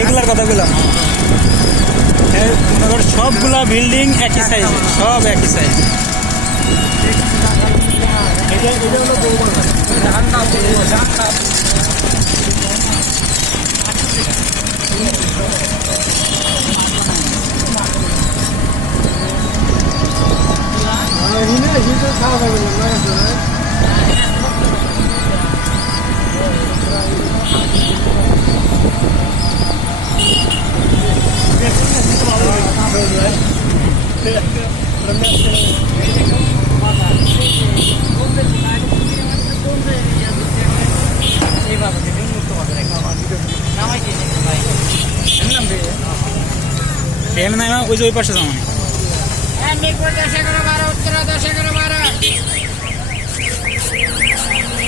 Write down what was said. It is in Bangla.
এইগুলার কথা বললাম সবগুলা বিল্ডিং একই সাইজ সব একই সাইজ হিনে হিন্দু খাওয়া হবে না એમ ના એમાં કોઈ જોઈ પડશે તમારે એમ નહીં કોઈ દર્શન કરવા મારો ઉત્તર